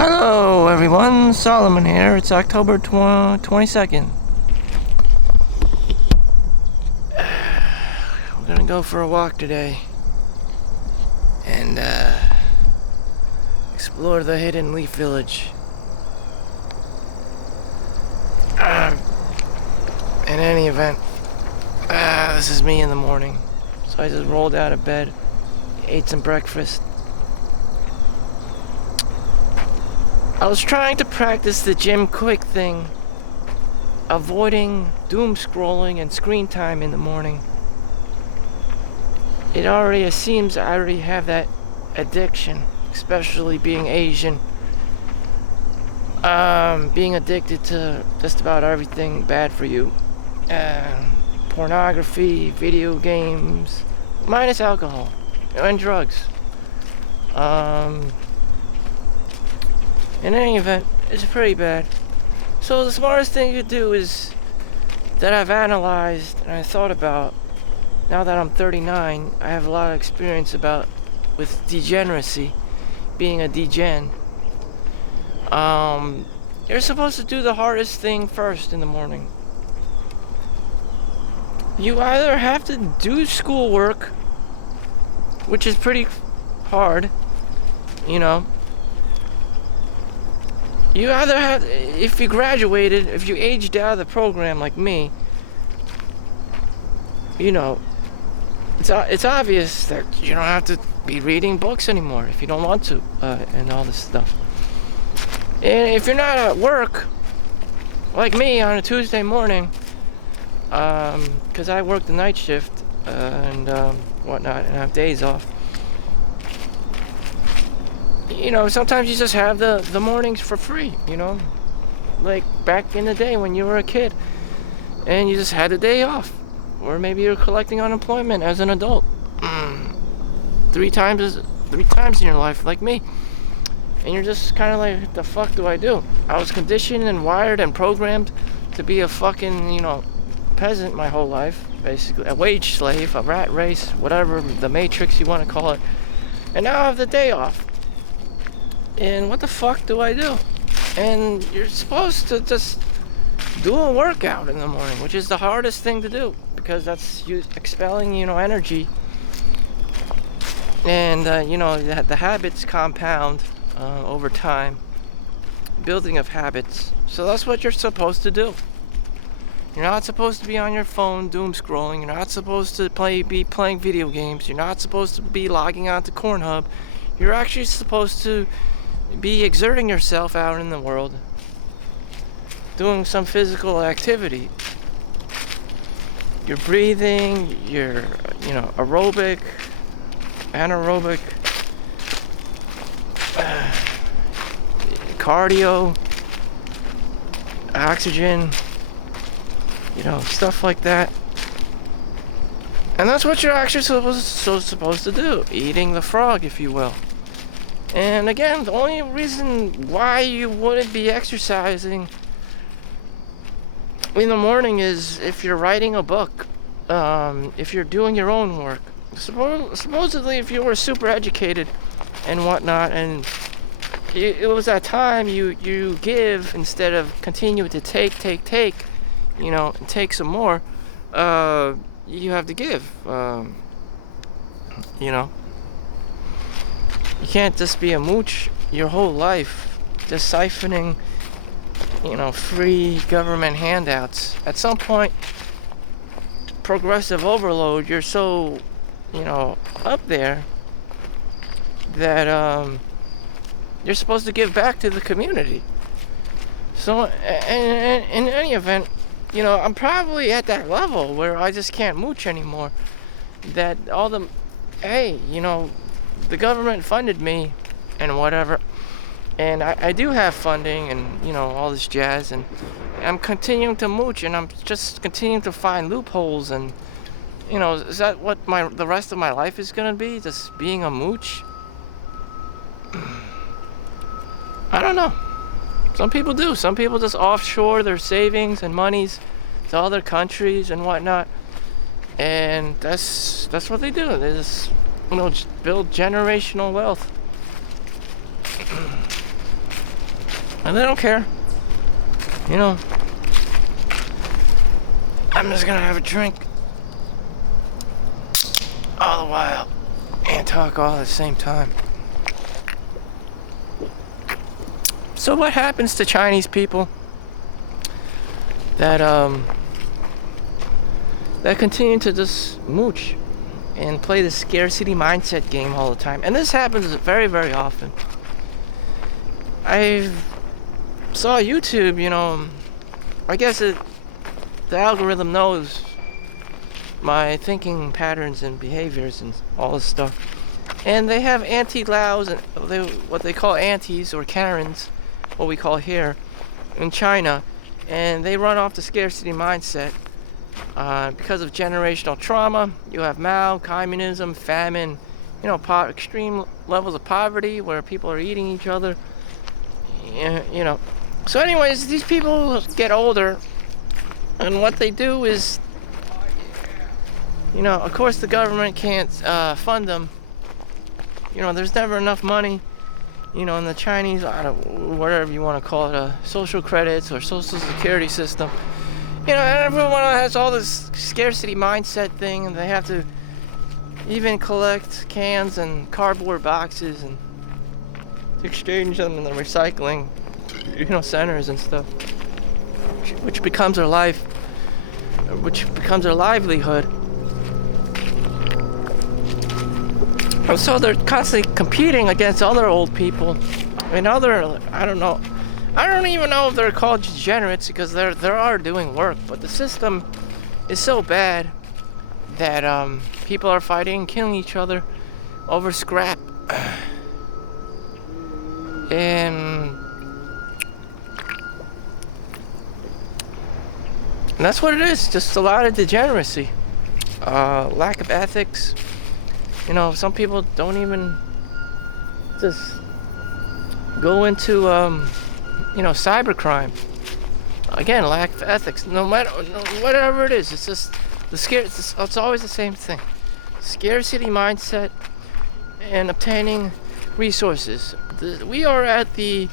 Hello everyone, Solomon here. It's October 22nd. We're gonna go for a walk today and explore the hidden leaf village. In any event, this is me in the morning. So I just rolled out of bed, ate some breakfast. I was trying to practice the Jim Quick thing, avoiding doom scrolling and screen time in the morning. It seems I already have that addiction, especially being Asian. Being addicted to just about everything bad for you. Pornography, video games, minus alcohol, and drugs. In any event, it's pretty bad. So the smartest thing you could do is that I've analyzed and I thought about. Now that I'm 39, I have a lot of experience with degeneracy, being a degen. You're supposed to do the hardest thing first in the morning. You either have to do schoolwork, which is pretty hard, you know. You either have, if you graduated, if you aged out of the program like me, you know, it's obvious that you don't have to be reading books anymore if you don't want to, and all this stuff. And if you're not at work, like me on a Tuesday morning, because I work the night shift and whatnot, and have days off. You know, sometimes you just have the mornings for free, you know, like back in the day when you were a kid and you just had a day off, or maybe you're collecting unemployment as an adult three times in your life, like me, and you're just kind of like, what the fuck do I do? I was conditioned and wired and programmed to be a fucking, you know, peasant my whole life, basically a wage slave, a rat race, whatever the matrix you want to call it, and now I have the day off. And what the fuck do I do? And you're supposed to just do a workout in the morning, which is the hardest thing to do, because that's you expelling, you know, energy. And, you know, the habits compound over time, building of habits. So that's what you're supposed to do. You're not supposed to be on your phone doom scrolling. You're not supposed to be playing video games. You're not supposed to be logging on to Cornhub. You're actually supposed to be exerting yourself out in the world, doing some physical activity. You're breathing, you're, you know, aerobic, anaerobic, cardio, oxygen, you know, stuff like that. And that's what you're actually supposed to do, eating the frog, if you will. And again, the only reason why you wouldn't be exercising in the morning is if you're writing a book, if you're doing your own work. Supposedly, if you were super educated and whatnot, and it was that time you give instead of continue to take, you know, and take some more, you have to give, you know. You can't just be a mooch your whole life, just siphoning, you know, free government handouts. At some point, progressive overload, you're so, you know, up there that you're supposed to give back to the community. So, and in any event, you know, I'm probably at that level where I just can't mooch anymore. That hey, you know, the government funded me and whatever, and I do have funding and, you know, all this jazz, and I'm continuing to mooch, and I'm just continuing to find loopholes. And, you know, is that what the rest of my life is gonna be, just being a mooch? I don't know. Some people do. Some people just offshore their savings and monies to other countries and whatnot, and that's what they do. They just, you know, build generational wealth. And they don't care. You know, I'm just gonna have a drink all the while and talk all at the same time. So what happens to Chinese people that continue to just mooch and play the scarcity mindset game all the time? And this happens very, very often. I saw YouTube, you know, I guess the algorithm knows my thinking patterns and behaviors and all this stuff. And they have anti-Laos and what they call antis or Karens, what we call here in China, and they run off the scarcity mindset because of generational trauma. You have Mao, communism, famine, you know, extreme levels of poverty where people are eating each other, you know. So anyways, these people get older, and what they do is, you know, of course the government can't fund them. You know, there's never enough money. You know, in the Chinese, whatever you want to call it, social credits or social security system. You know, everyone has all this scarcity mindset thing, and they have to even collect cans and cardboard boxes and exchange them in the recycling, you know, centers and stuff, which becomes their life, which becomes their livelihood. So they're constantly competing against other old people and other, I don't know. I don't even know if they're called degenerates because they are doing work, but the system is so bad that people are fighting and killing each other over scrap. And that's what it is, just a lot of degeneracy, lack of ethics. You know, some people don't even just go into, you know, cybercrime. Again, lack of ethics. Whatever it is, it's just it's always the same thing. Scarcity mindset and obtaining resources. We are at the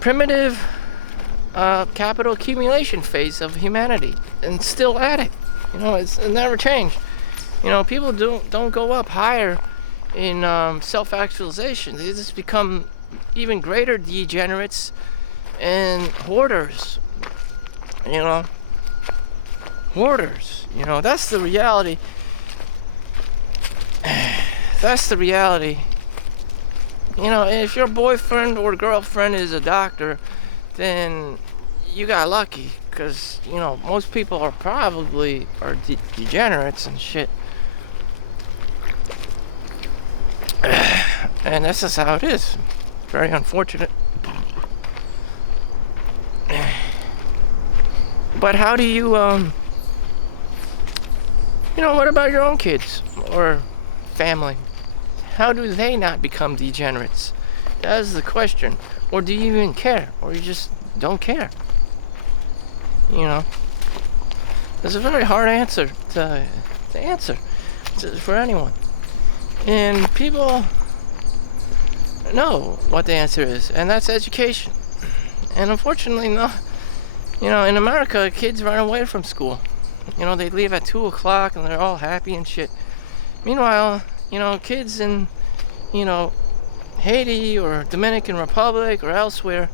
primitive capital accumulation phase of humanity, and still at it. You know, it never changed. You know, people don't go up higher in self-actualization. They just become even greater degenerates and hoarders. You know, hoarders. You know, that's the reality. That's the reality. You know, if your boyfriend or girlfriend is a doctor, then you got lucky, because, you know, most people are probably degenerates and shit. And this is how it is. Very unfortunate. But how do you, you know, what about your own kids or family? How do they not become degenerates? That is the question. Or do you even care? Or you just don't care? You know? It's a very hard answer to answer for anyone. And people know what the answer is, and that's education. And unfortunately, no, you know, in America, kids run away from school. You know, they leave at 2 o'clock and they're all happy and shit. Meanwhile, you know, kids in, you know, Haiti or Dominican Republic or elsewhere,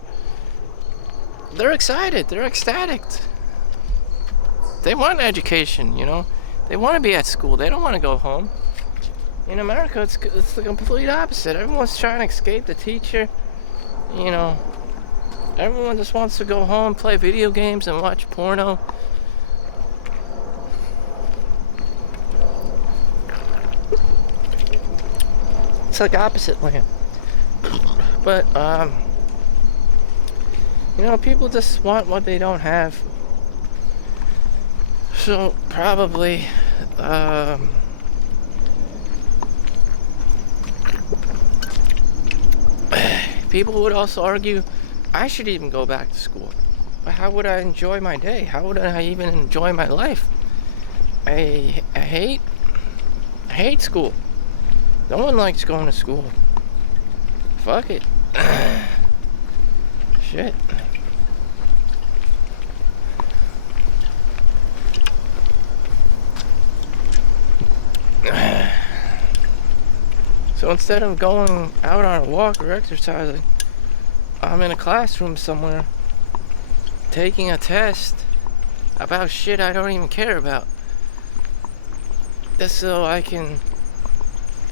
they're excited, they're ecstatic. They want education, you know. They want to be at school, they don't want to go home. In America, it's the complete opposite. Everyone's trying to escape the teacher. You know, everyone just wants to go home, play video games, and watch porno. It's like opposite land. But, you know, people just want what they don't have. So, probably, people would also argue I should even go back to school. But how would I enjoy my day? How would I even enjoy my life? I hate school. No one likes going to school. Fuck it. Shit. So instead of going out on a walk or exercising, I'm in a classroom somewhere taking a test about shit I don't even care about. Just so I can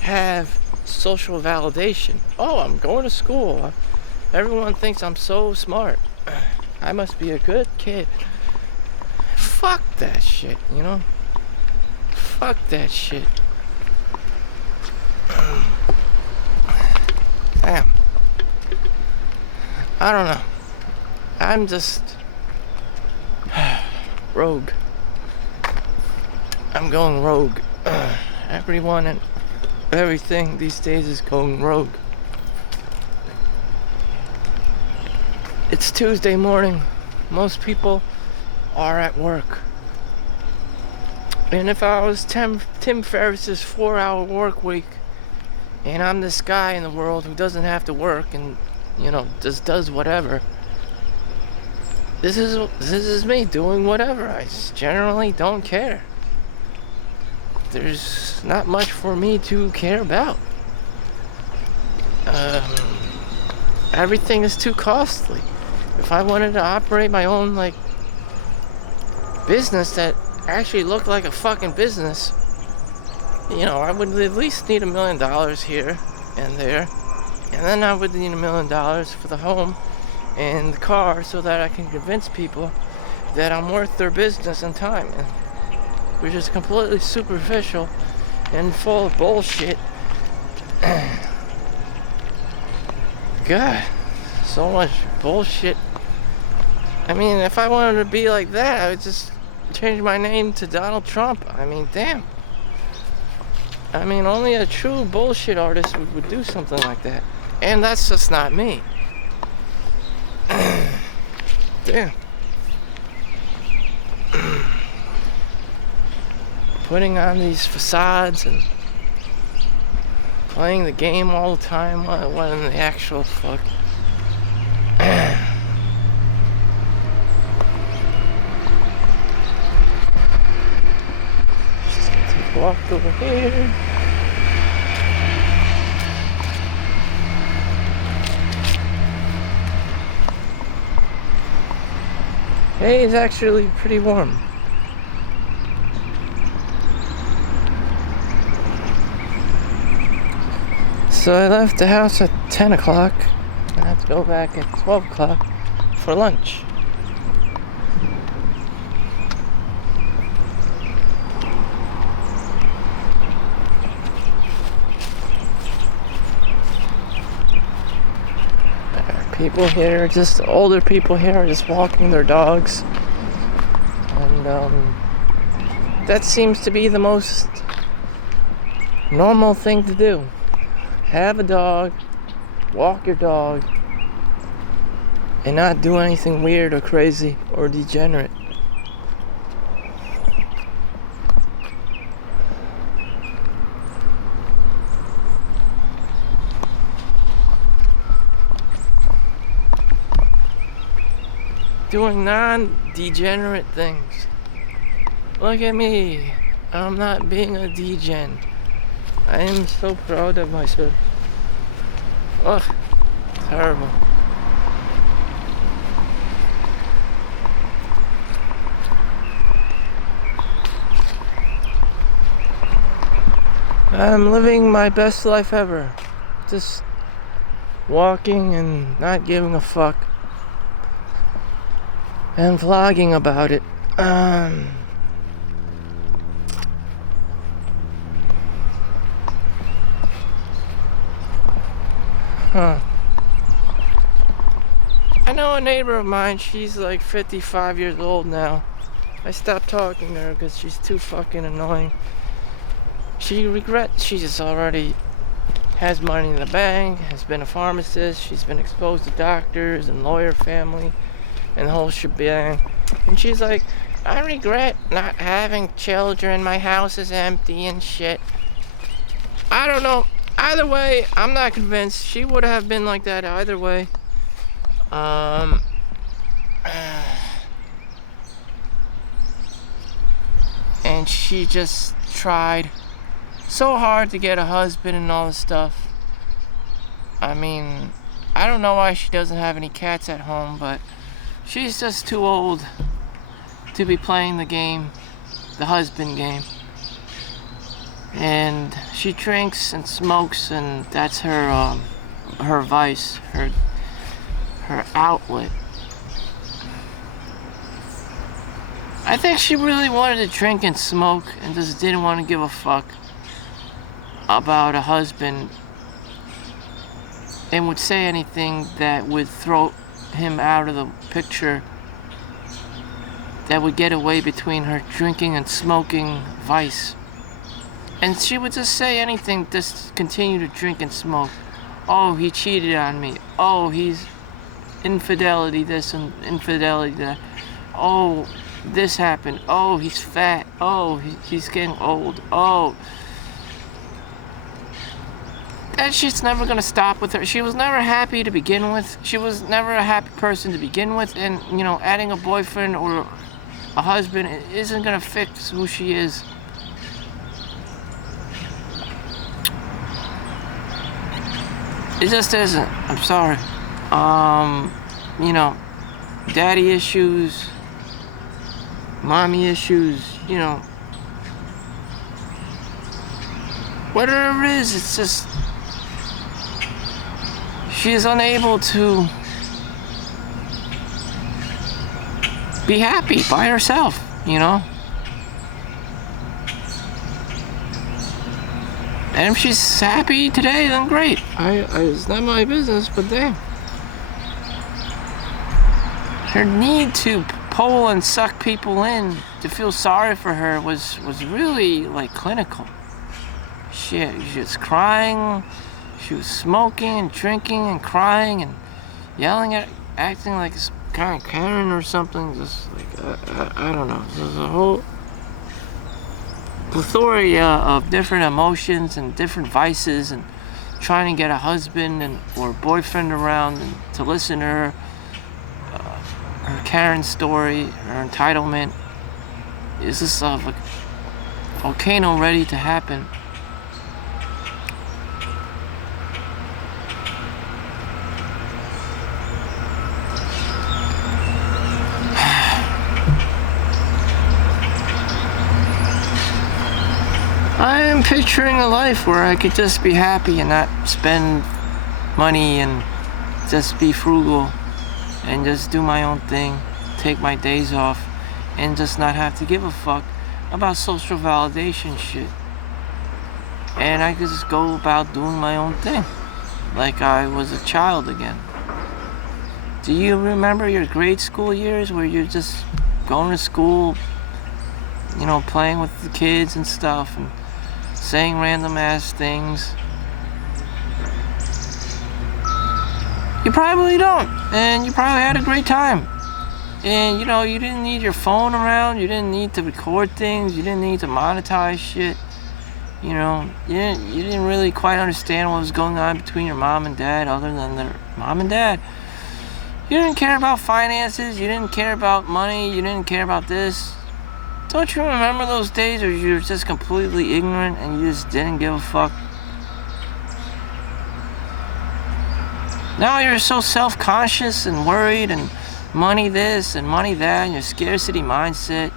have social validation. Oh, I'm going to school. Everyone thinks I'm so smart. I must be a good kid. Fuck that shit, you know? Fuck that shit. Damn. I don't know. I'm just rogue. I'm going rogue. Everyone and everything these days is going rogue. It's Tuesday morning. Most people are at work. And if I was Tim Ferriss's 4-hour work week, and I'm this guy in the world who doesn't have to work and, you know, just does whatever, this is me doing whatever. I just generally don't care. There's not much for me to care about. Everything is too costly. If I wanted to operate my own, like, business that actually looked like a fucking business, you know, I would at least need $1 million here and there. And then I would need $1 million for the home and the car so that I can convince people that I'm worth their business and time. And which is completely superficial and full of bullshit. God, so much bullshit. I mean, if I wanted to be like that, I would just change my name to Donald Trump. I mean, damn. I mean, only a true bullshit artist would do something like that. And that's just not me. Damn. Putting on these facades and playing the game all the time. What in the actual fuck? Just take a walk over here. Hey, it's actually pretty warm. So I left the house at 10 o'clock. I have to go back at 12 o'clock for lunch. People here, just older people here, are just walking their dogs. And that seems to be the most normal thing to do. Have a dog, walk your dog, and not do anything weird or crazy or degenerate. Doing non-degenerate things. Look at me. I'm not being a degen. I am so proud of myself. Ugh, terrible. I'm living my best life ever. Just walking and not giving a fuck. And vlogging about it. I know a neighbor of mine, she's like 55 years old now. I stopped talking to her because she's too fucking annoying. She just already has money in the bank, has been a pharmacist, she's been exposed to doctors and lawyer family and the whole shebang. And she's like, I regret not having children, my house is empty and shit. I don't know. Either way, I'm not convinced. She would have been like that either way. Um, and she just tried so hard to get a husband and all this stuff. I mean, I don't know why she doesn't have any cats at home, but she's just too old to be playing the game, the husband game. And she drinks and smokes, and that's her her vice, her outlet. I think she really wanted to drink and smoke and just didn't want to give a fuck about a husband and would say anything that would throw him out of the picture, that would get away between her drinking and smoking vice. And she would just say anything, just continue to drink and smoke. Oh, he cheated on me. Oh, he's infidelity this and infidelity that. Oh, this happened. Oh, he's fat. Oh, he's getting old. Oh. That shit's never gonna stop with her. She was never happy to begin with. She was never a happy person to begin with. And, you know, adding a boyfriend or a husband isn't gonna fix who she is. It just isn't. I'm sorry. You know, daddy issues, mommy issues, you know. Whatever it is, it's just she is unable to be happy by herself, you know. And if she's happy today, then great. It's not my business, but damn. Her need to pull and suck people in to feel sorry for her was really like clinical. She was crying, she was smoking and drinking and crying and yelling at, acting like a kind of Karen or something. Just like I don't know. There's a whole plethora of different emotions and different vices, and trying to get a husband and or boyfriend around and to listen to her Karen story, her entitlement. Is this a volcano ready to happen? I am picturing a life where I could just be happy and not spend money and just be frugal and just do my own thing, take my days off, and just not have to give a fuck about social validation shit. And I could just go about doing my own thing, like I was a child again. Do you remember your grade school years where you're just going to school, you know, playing with the kids and stuff, and saying random ass things? You probably don't, and you probably had a great time. And you know, you didn't need your phone around, you didn't need to record things, you didn't need to monetize shit. You know, you didn't really quite understand what was going on between your mom and dad, other than their mom and dad. You didn't care about finances, you didn't care about money, you didn't care about this. Don't you remember those days where you were just completely ignorant and you just didn't give a fuck? Now you're so self-conscious and worried, and money this and money that, and your scarcity mindset.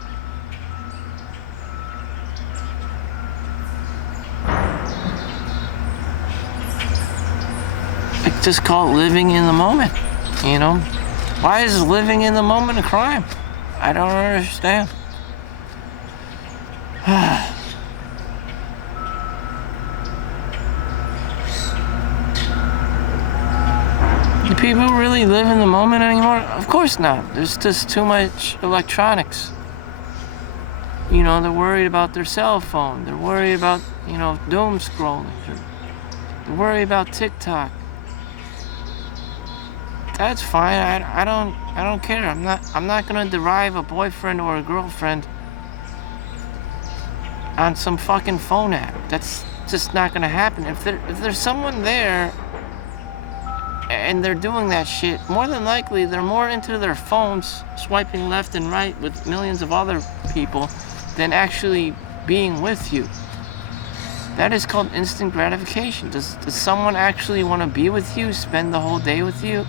I just call it living in the moment, you know? Why is living in the moment a crime? I don't understand. Do people really live in the moment anymore? Of course not. There's just too much electronics. You know, they're worried about their cell phone. They're worried about, you know, doom scrolling. They're worried about TikTok. That's fine. I don't care. I'm not gonna derive a boyfriend or a girlfriend on some fucking phone app. That's just not gonna happen. If there's someone there and they're doing that shit, more than likely they're more into their phones, swiping left and right with millions of other people, than actually being with you. That is called instant gratification. Does someone actually want to be with you, spend the whole day with you,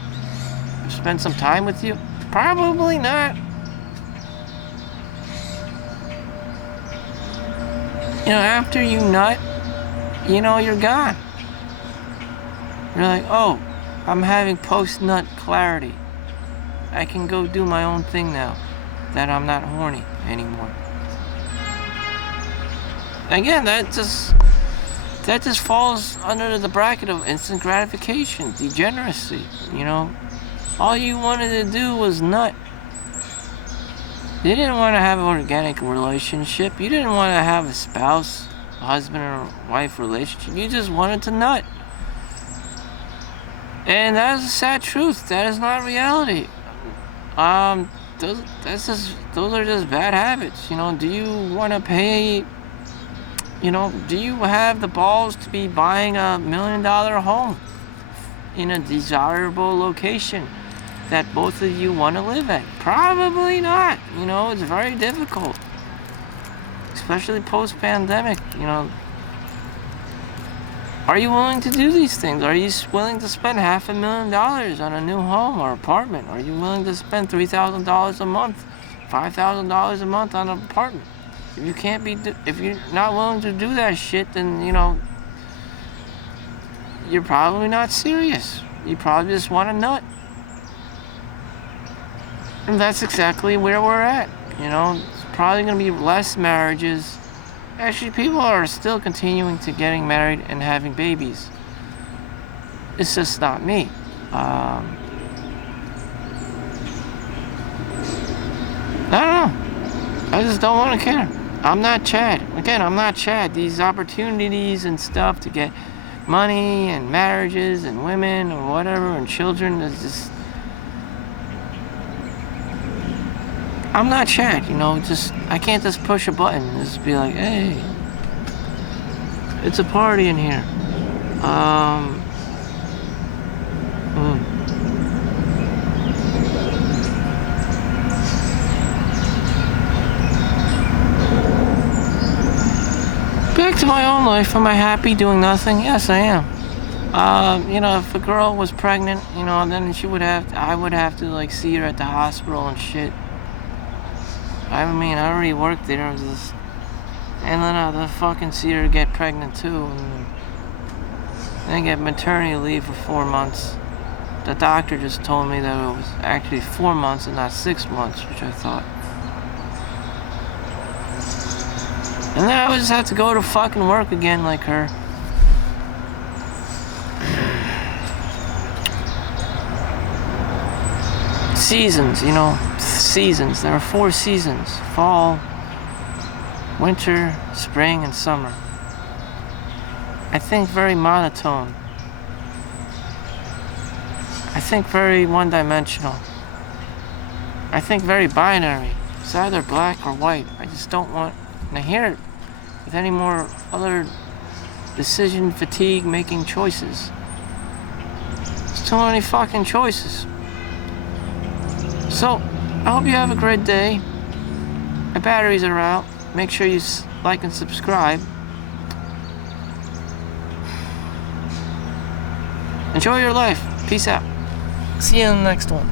spend some time with you? Probably not. You know, after you nut, you know, you're gone. You're like, oh, I'm having post-nut clarity. I can go do my own thing now that I'm not horny anymore. Again, that just falls under the bracket of instant gratification, degeneracy, you know. All you wanted to do was nut. You didn't want to have an organic relationship. You didn't want to have a spouse, a husband or wife relationship. You just wanted to nut. And that is a sad truth. That is not reality. Those are just bad habits. You know, do you want to pay? You know, do you have the balls to be buying $1 million home in a desirable location that both of you want to live at? Probably not. You know, it's very difficult, especially post-pandemic. You know, are you willing to do these things? Are you willing to spend $500,000 on a new home or apartment? Are you willing to spend $3,000 a month, $5,000 a month on an apartment? If you're not willing to do that shit, then, you know, you're probably not serious. You probably just want to nut. And that's exactly where we're at. You know, it's probably going to be less marriages. Actually, people are still continuing to getting married and having babies. It's just not me. I don't know. I just don't want to care. I'm not Chad. Again, I'm not Chad. These opportunities and stuff to get money and marriages and women or whatever and children is just... I'm not Chad, you know, I can't just push a button and just be like, hey, it's a party in here. Back to my own life. Am I happy doing nothing? Yes, I am. You know, if a girl was pregnant, you know, then I would have to, like, see her at the hospital and shit. I mean, I already worked there, and then I'd fucking see her get pregnant too, and then get maternity leave for 4 months. The doctor just told me that it was actually 4 months and not 6 months, which I thought. And then I would just have to go to fucking work again like her. Seasons, you know, seasons. There are 4 seasons: fall, winter, spring, and summer. I think very monotone. I think very one-dimensional. I think very binary. It's either black or white. I just don't want to hear it with any more other decision fatigue making choices. There's too many fucking choices. So, I hope you have a great day. My batteries are out. Make sure you like and subscribe. Enjoy your life. Peace out. See you in the next one.